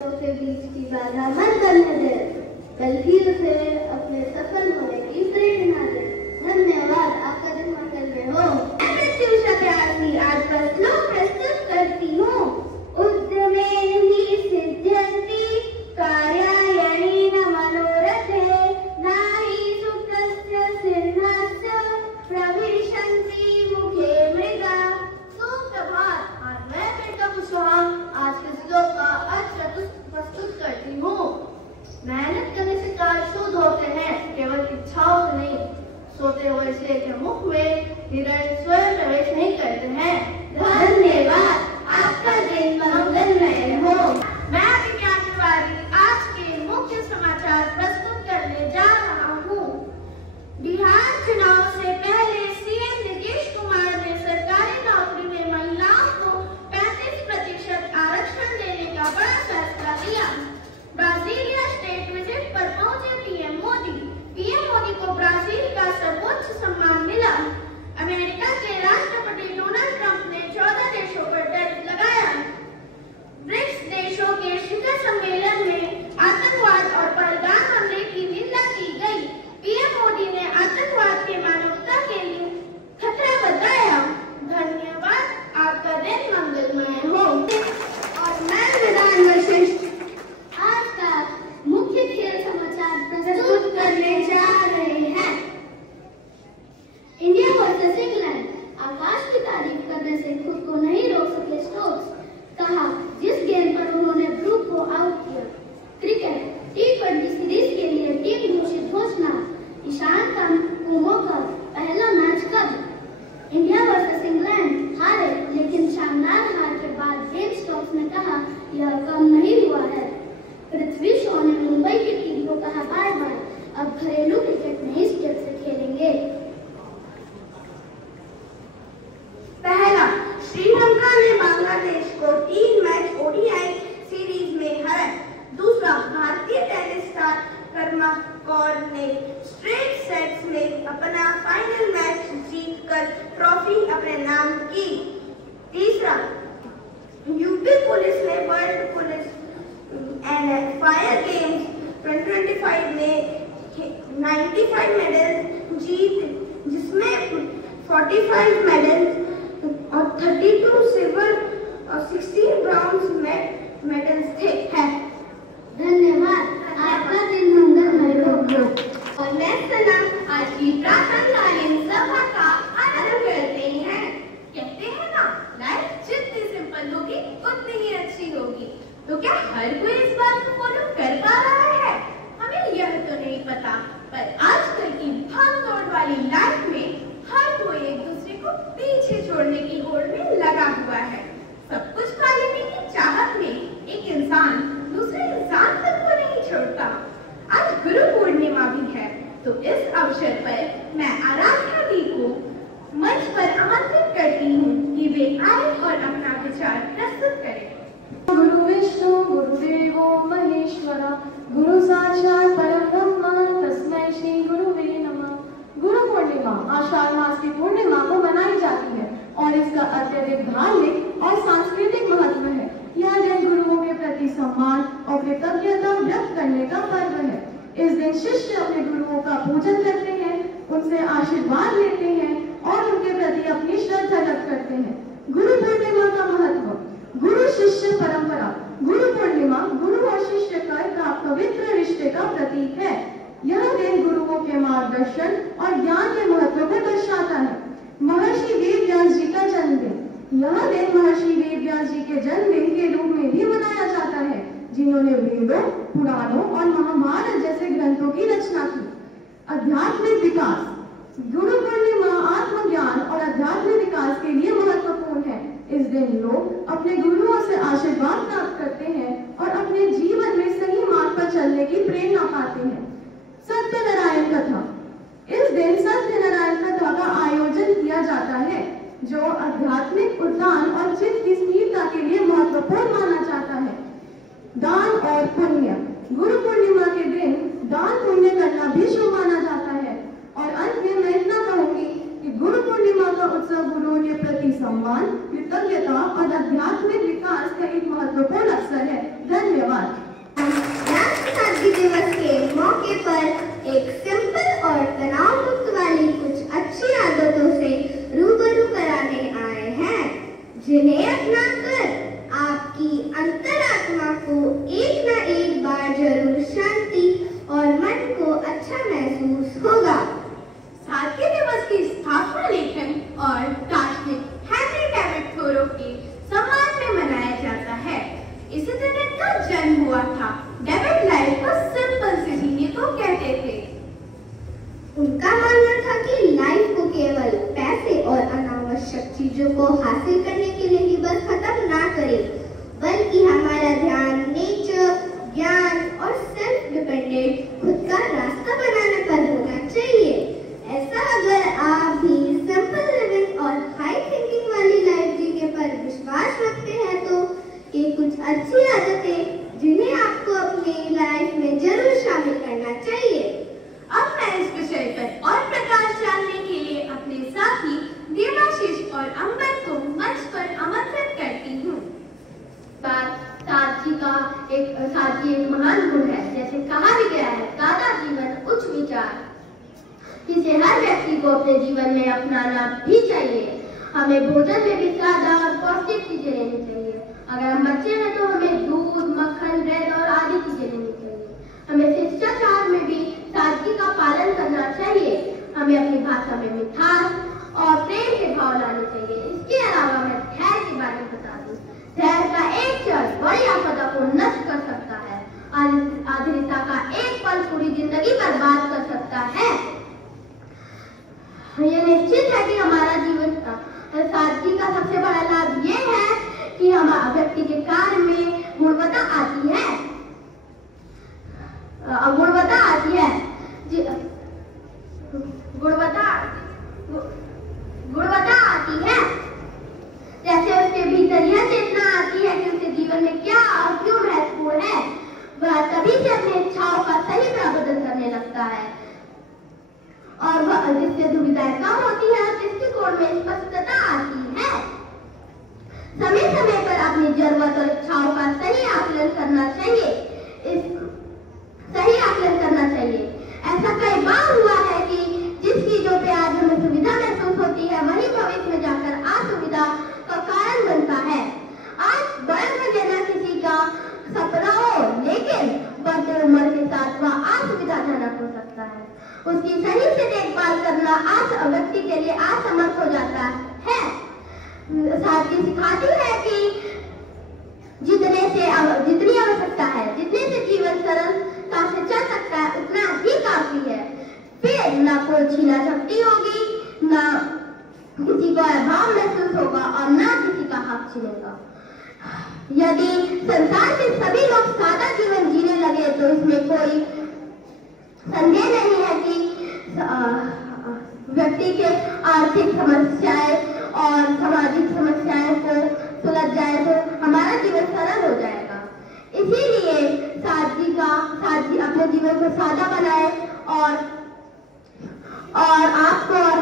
के बीच की बाधा मत करने दे, बल्कि उसे अपने सफल होने की प्रेरणा दे। धन्यवाद, आपका दिन मंगलमय हो। आज का श्लोक प्रस्तुत करती हूँ। उद्यमेन हि सिद्ध्यन्ति कार्याणि न मनोरथे, नाहि सुकृतस्य सिद्धस्य प्रविशन्ति मुखे मृगा। सुप्रभात, आज मैं बेटा कुशवाहा आज के श्लोक का अर्थ प्रस्तुत करती हूँ। मेहनत करने से कार्य शुद्ध होते हैं, केवल इच्छाओं से नहीं। सोते हुए शेर के मुख में हिरण स्वयं प्रवेश नहीं करते हैं। धन्यवाद, आपका दिन मंगलमय हो। मैं विज्ञान तिवारी आज के मुख्य समाचार प्रस्तुत करने जा रहा हूँ। बिहार चुनाव से पहले सीएम नीतीश कुमार ने सरकारी नौकरी में महिलाओं को 35% आरक्षण देने का बड़ा फैसला लिया। ब्राजीलिया स्टेट विजिट पर पहुंचे पीएम मोदी को ब्राजील का सर्वोच्च सम्मान मिला। अमेरिका के राष्ट्रपति डोनाल्ड ट्रंप ने 14 देशों पर टैरिफ लगाया। ब्रिक्स देशों के शिखर सम्मेलन में आतंकवाद और परगाम हमले की निंदा की गई। पीएम मोदी ने आतंकवाद के मानवता के लिए खतरा बताया। धन्यवाद, आपका दिन मंगलमय हो। और मैं विधान वशिष्ठ आज का मुख्य खेल समाचार प्रस्तुत करने जा रहे हैं। India versus England. आकाश की तारीफ करने से खुद को नहीं रोक सके स्टोक्स। कहा, जिस गेंद पर उन्होंने ब्रूक को आउट किया। क्रिकेट T20 सीरीज के लिए टीम घोषित घोषणा। ईशान कुमों का पहला मैच कब? इंडिया वर्सेस इंग्लैंड हारे, लेकिन शानदार हार के बाद बेन स्टोक्स ने कहा, यह कम नहीं हुआ है। पृथ्वी शॉ ने मुंबई की टीम को कहा बाय बाय, अब घरेलू क्रिकेट नई स्टेप से खेलेंगे। पहला, श्रीलंका ने बांग्लादेश को 3 मैच ओडीआई सीरीज में हराया। दूसरा, भारतीय टेनिस स्टार कर्मा कौर ने स्ट्रेट सेट्स में अपना फाइनल मैच जीतकर ट्रॉफी अपने नाम की। तीसरा, यूपी पुलिस ने world police and fire games 2025 में 95 मेडल्स जीत, जिसमें 45 मेडल्स और 32 सिल्वर और 16 ब्रॉन्ज मेडल्स थे। धन्यवाद, आपका दिन मंगलमय हो। और मैं सनम आज की प्रातःकालीन सभा का आरंभ करते हैं। कहते हैं ना, लाइफ जितनी सिंपल होगी उतनी ही अच्छी होगी। तो क्या हर कोई इस बात को फॉलो कर पा रहा है? हमें यह तो नहीं पता, पर आजकल की भाग-दौड़ वाली लाइफ में हर कोई एक दूसरे को पीछे छोड़ने की होड़ में लगा हुआ है। सब कुछ पा लेने की चाहत में एक इंसान दूसरे इंसान तक को नहीं छोड़ता। आज गुरु पूर्णिमा भी है, तो इस अवसर पर मैं आराध्या दी को मंच पर आमंत्रित करती हूँ कि वे आए और अपना विचार प्रस्तुत करें। गुरु विष्णु गुरुदेवो महेश्वरा, गुरु साक्षात् परम ब्रह्म, तस्मै श्री गुरुवे नमः। गुरु पूर्णिमा आषाढ़ मास की पूर्णिमा को मनाई जाती है और इसका अत्यधिक धार्मिक और सांस्कृतिक महत्व है। यह दिन गुरुओं के प्रति सम्मान और कृतज्ञता व्यक्त करने का पर्व है। इस दिन शिष्य अपने गुरुओं का पूजन करते हैं, उनसे आशीर्वाद लेते हैं और उनके प्रति अपनी श्रद्धा व्यक्त करते हैं। गुरु पूर्णिमा का महत्व। गुरु शिष्य परंपरा। गुरु पूर्णिमा गुरु और शिष्य का पवित्र रिश्ते का प्रतीक है। यह दिन गुरुओं के मार्गदर्शन और ज्ञान के महत्व को दर्शाता है। महर्षि वेदव्यास जी का जन्मदिन। यह दिन महर्षि वेदव्यास जी के जन्मदिन के रूप में भी मनाया जाता है, जिन्होंने वेदों, पुराणों और महाभारत जैसे ग्रंथों की रचना की। आध्यात्मिक विकास। गुरु पूर्णिमा आत्मज्ञान और आध्यात्मिक विकास के लिए महत्वपूर्ण है। इस दिन लोग अपने गुरुओं से आशीर्वाद प्राप्त करते हैं और अपने जीवन में सही मार्ग पर चलने की प्रेरणा पाते हैं। सत्यनारायण कथा। इस दिन सत्यनारायण कथा का आयोजन किया जाता है, जो आध्यात्मिक उद्यान और चित्त की स्थिरता के लिए महत्वपूर्ण माना जाता है। दान और पुण्य। गुरु पूर्णिमा के दिन दान पुण्य करना भी शुभ माना जाता है। और अंत में मैं इतना कहूंगी कि गुरु पूर्णिमा का उत्सव गुरुओं के प्रति सम्मान, कृतज्ञता और आध्यात्मिक विकास का एक महत्वपूर्ण अवसर है। धन्यवाद। राष्ट्रीय सादगी दिवस के मौके पर एक सिंपल और तनाव मुक्त वाली कुछ अच्छी आदतों से रूबरू कराने आए हैं, जिन्हें अपनाकर आपकी अंतरात्मा को एक न एक बार जरूर शांति और मन को अच्छा महसूस होगा। सादगी दिवस की स्थापना लेखन और दार्शनिक हेनरी डेविड थोरो के सम्मान में मनाया जाता है। इसी दिन इनका जन्म हुआ था। डेविड लाइफ को सिंपल से जीने को कहते थे। उनका मानना था कि लाइफ को केवल पैसे और अनावश्यक चीजों को हासिल करने के लिए ही बस खत्म ना करें, बल्कि हमारा ध्यान नेचर, ज्ञान और सेल्फ डिपेंडेंट खुद का रास्ता बनाने पर होना चाहिए। ऐसा अगर आप भी सिंपल लिविंग और हाई थिंकिंग वाली लाइफ जीने पर विश्वास रखते हैं तो ये कुछ अच्छी आदतें जिन्हें आपको अपनी लाइफ में जरूर शामिल करना चाहिए। अब मैं इस विषय पर और प्रकाश डालने के लिए अपने साथी देवाशीष और अंबर को मंच पर आमंत्रित करती हूँ। सादगी एक महान गुण है। जैसे कहा भी गया है, सादा जीवन उच्च विचार, जिसे हर व्यक्ति को अपने जीवन में अपनाना भी चाहिए। हमें भोजन में भी सादा और पौष्टिक चीजें लेनी चाहिए। अगर हम बच्चे हैं तो हमें दूध, मक्खन, ब्रेड और आदि चीजें लेनी चाहिए। हमें शिष्टाचार में भी सादगी का पालन करना चाहिए। हमें अपनी भाषा में मिठास और प्रेम के भाव लाने चाहिए। इसके अलावा मैं धैर्य के बारे में बता दूं। धैर्य का एक क्षण बड़ी आपदा को नष्ट कर सकता है। आधुनिकता का एक पल पूरी जिंदगी बर्बाद कर सकता है। यह निश्चित है कि हमारा जीवन सादगी का सबसे बड़ा लाभ ये है कि हमारे व्यक्ति के कार्य में गुणवत्ता आती है। गुणवत्ता आती है। जैसे उसके भीतर यह चेतना आती है कि उसके जीवन में क्या और क्यों महत्वपूर्ण है। वह तभी से अपनी इच्छाओं का सही प्रबंधन करने लगता है और वह जिससे दुविधाएं कम होती है और दृष्टिकोण में स्पष्टता आती है। समय समय पर अपनी जरूरत और इच्छाओं का सही आकलन करना चाहिए। ऐसा कई बार हुआ है कि जिस चीजों पे आज हमें सुविधा महसूस होती है, वही भविष्य में जाकर असुविधा का कारण बनता है। आज बड़े घर लेना किसी का सपना हो, लेकिन बढ़ते उम्र के साथ वह असुविधाजनक हो सकता है। उसकी सही से देखभाल करना व्यक्ति के लिए असमर्थ हो जाता है। सादगी सिखाती है कि जितनी आवश्यकता है, जितने से जीवन सरलता से चल सकता है, उतना ही काफी है। फिर ना कोई छीना झपटी होगी, ना किसी को अभाव महसूस होगा और ना किसी का हक छिनेगा। यदि संसार के सभी लोग सादा जीवन जीने लगे तो इसमें कोई संदेह नहीं है कि व्यक्ति के आर्थिक समस्याएं और सामाजिक समस्याएं को सुलझ जाए तो हमारा जीवन सरल हो जाएगा। इसीलिए सादगी अपने जीवन को सादा बनाए और आपको और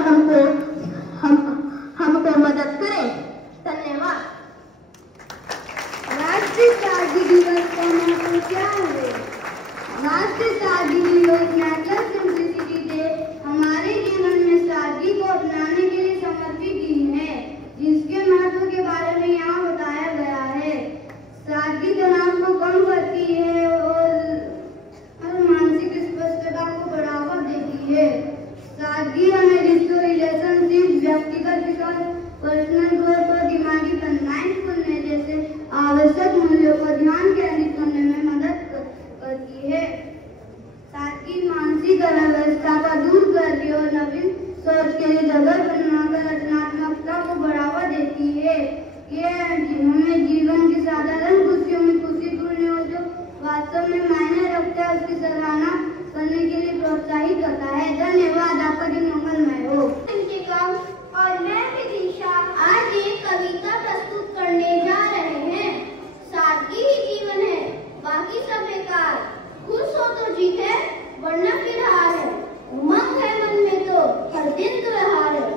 हमको मदद करें। धन्यवाद। राष्ट्रीय सादगी दिवस का महत्व क्या है? राष्ट्रीय सादगी दिवस नेचुरल सिंप्लिसिटी डे हमारे जीवन में सादगी को अपनाने के लिए समर्पित दिन है, जिसके महत्व के बारे में यहाँ बताया गया है। सादगी तनाव को कम करती है और मानसिक स्पष्टता को बढ़ावा देती है। सादगी हमें रिलेशनशिप, व्यक्तिगत विकास, पर्सनल ग्रोथ और दिमागी माइंडफुलनेस जैसे आवश्यक मूल्यों पर ध्यान केंद्रित करने में मदद करती है। सादगी मानसिक अव्यवस्था का दूर करती है और नवीन सोच के लिए जगह बनाकर रचनात्मकता को बढ़ावा देती है। ये हमें जीवन की साधारण खुशियों में खुशी ढूंढने और जो वास्तव में मायने रखता है उसकी सराहना करने के लिए प्रोत्साहित करता है। धन्यवाद। आपका दिन मंगलमय हो। और मैं विदिशा आज एक कविता प्रस्तुत करने जा रहे हैं। सादगी ही जीवन है, बाकी सब बेकार। खुश हो तो जीत है, वरना फिर हार है। उमंग है मन में तो हर दिन त्योहार है।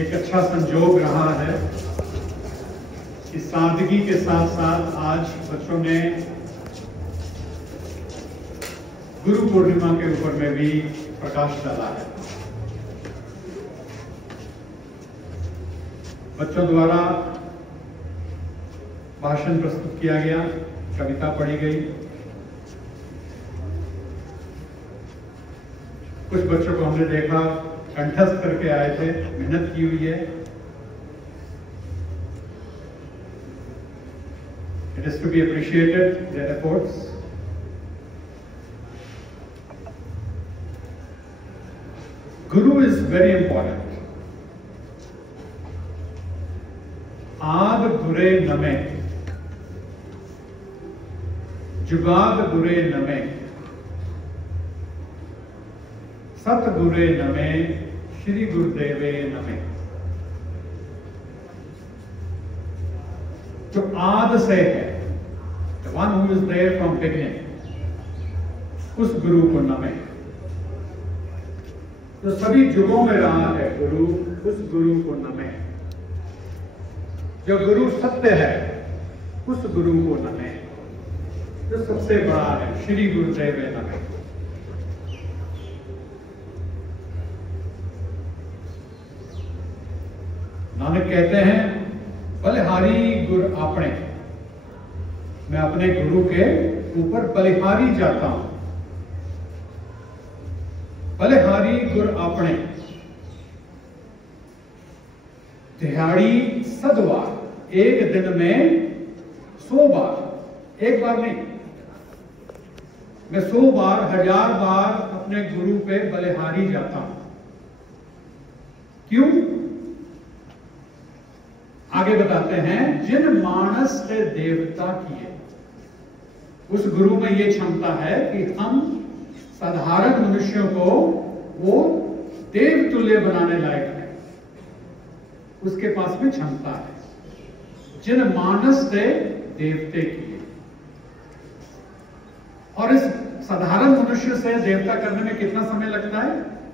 एक अच्छा संजोग रहा है कि सादगी के साथ साथ आज बच्चों ने गुरु पूर्णिमा के ऊपर में भी प्रकाश डाला है। बच्चों द्वारा भाषण प्रस्तुत किया गया, कविता पढ़ी गई। कुछ बच्चों को हमने देखा कंठस्थ करके आए थे, मेहनत की हुई है। It is to be appreciated, their efforts. Guru is very important. आद गुरे नमे, जुगाद गुरे नमे, सतगुरे नमे, श्री गुरुदेवे नमे। जो आद से है, the one who is there from beginning, उस गुरु को नमे। जो सभी युगों में रहा है गुरु, उस गुरु को नमे। जो गुरु सत्य है उस गुरु को नमे। जो सबसे बड़ा है श्री गुरुदेव नमे। नानक कहते हैं बलिहारी गुर आपने, मैं अपने गुरु के ऊपर बलिहारी जाता हूं। बलिहारी गुर आपने दिहाड़ी सदवार, एक दिन में 100 बार, एक बार नहीं, मैं 100 बार 1000 बार अपने गुरु पे बलिहारी जाता हूं। क्यों? आगे बताते हैं, जिन मानस से देवता किए। उस गुरु में यह क्षमता है कि हम साधारण मनुष्यों को वो देव तुल्य बनाने लायक है। उसके पास भी क्षमता है। जिन मानस से देवते किए। और इस साधारण मनुष्य से देवता करने में कितना समय लगता है?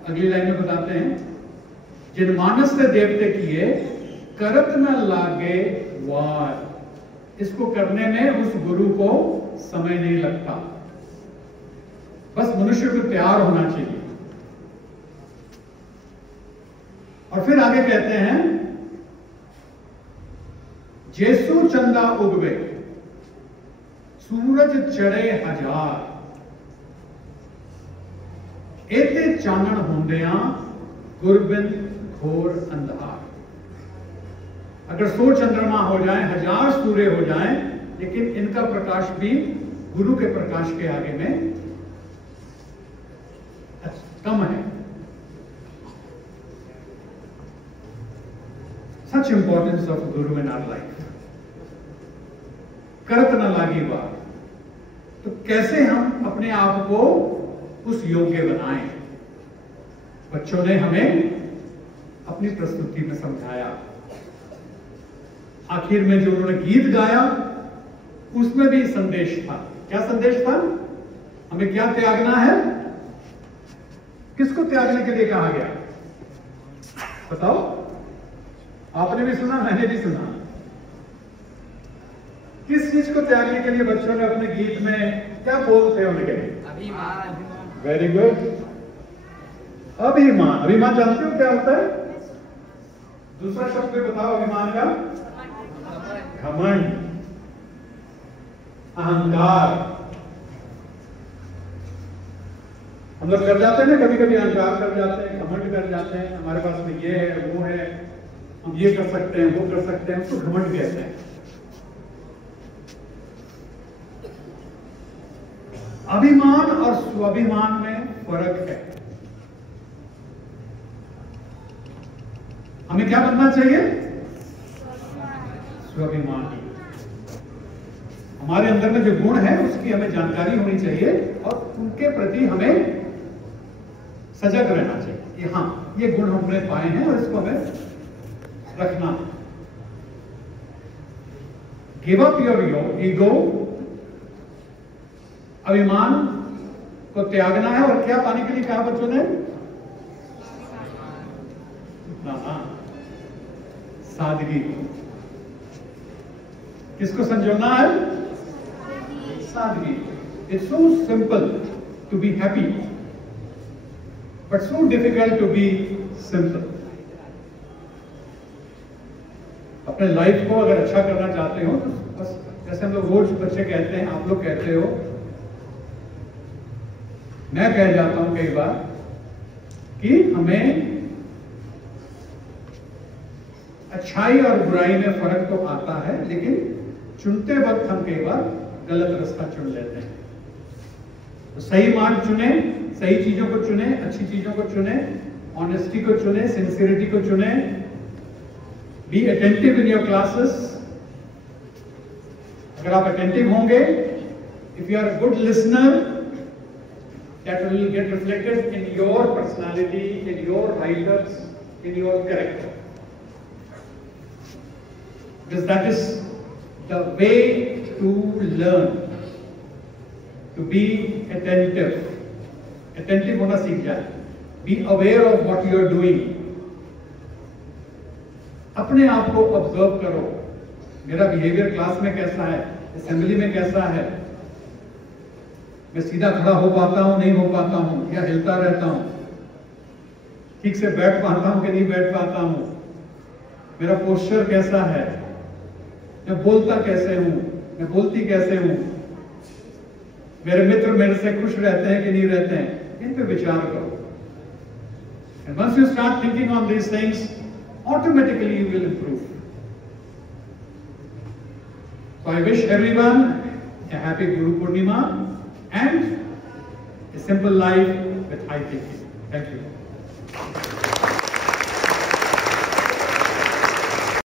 अगली लाइन में बताते हैं, जिन मानस से देवते किए करत न लागे वार। इसको करने में उस गुरु को समय नहीं लगता, बस मनुष्य को प्यार होना चाहिए। और फिर आगे कहते हैं, जेसु चंदा उगवे सूरज चढ़े 1000 एते चानन होंदिया गुरबिंद घोर अंधार। अगर 100 चंद्रमा हो जाए, 1000 सूर्य हो जाए, लेकिन इनका प्रकाश भी गुरु के प्रकाश के आगे में कम है। सच importance of Guru in our life. करत न लागी बात। तो कैसे हम अपने आप को उस योग्य बनाएं? बच्चों ने हमें अपनी प्रस्तुति में समझाया। आखिर में जो उन्होंने गीत गाया उसमें भी संदेश था। क्या संदेश था? हमें क्या त्यागना है? किसको त्यागने के लिए कहा गया? बताओ। आपने भी सुना, मैंने भी सुना। किस चीज को त्यागने के लिए बच्चों ने अपने गीत में क्या बोल थे उनके? अभिमान। Very good. अभिमान। अभिमान जानते हो क्या होता है? दूसरा शब्द भी बताओ अभिमान का। घमंड, अहंकार। हम लोग कर जाते हैं ना, कभी कभी अहंकार कर जाते हैं, घमंड कर जाते हैं। हमारे पास में ये है, वो है, हम ये कर सकते हैं, वो कर सकते हैं, उसको घमंड कहते हैं। अभिमान और स्वाभिमान में फर्क है। हमें क्या बनना चाहिए? स्वाभिमानी। हमारे अंदर में जो गुण है उसकी हमें जानकारी होनी चाहिए और उनके प्रति हमें सजग रहना चाहिए कि हाँ, ये गुण हमने पाए हैं और इसको हमें रखना है। Give up your ego. अभिमान को त्यागना है। और क्या पाने के लिए कहा बच्चों ने? सादगी। किसको संजोना है? सादगी। It's so simple to be happy but so difficult to be simple. अपने लाइफ को अगर अच्छा करना चाहते हो तो बस जैसे हम लोग रोज बच्चे कहते हैं, आप लोग कहते हो, मैं कह जाता हूं कई बार कि हमें अच्छाई और बुराई में फर्क तो आता है, लेकिन चुनते वक्त हम कई बार गलत रास्ता चुन लेते हैं। तो सही मार्ग चुने, सही चीजों को चुने, अच्छी चीजों को चुने, ऑनेस्टी को चुने, सिंसियरिटी को चुने। Be attentive in your classes. अगर आप अटेंटिव होंगे, if you are a good listener, that will get reflected in your personality, in your writers, in your character. Because that is the way to learn, to be attentive. Attentive होना सीख जाए। Be aware of what you are doing. अपने आप को observe करो, मेरा behaviour class में कैसा है, असेंबली में कैसा है, मैं सीधा खड़ा हो पाता हूं, नहीं हो पाता हूं, या हिलता रहता हूं, ठीक से बैठ पाता हूं कि नहीं बैठ पाता हूं, मेरा पोस्चर कैसा है, मैं बोलता कैसे हूं, मैं बोलती कैसे हूं, मेरे मित्र मेरे से खुश रहते हैं कि नहीं रहते हैं, इन पे विचार करो. And once you start thinking on these things, automatically you will improve. So I wish everyone a happy Guru Purnima and a simple life with high thinking. Thank you.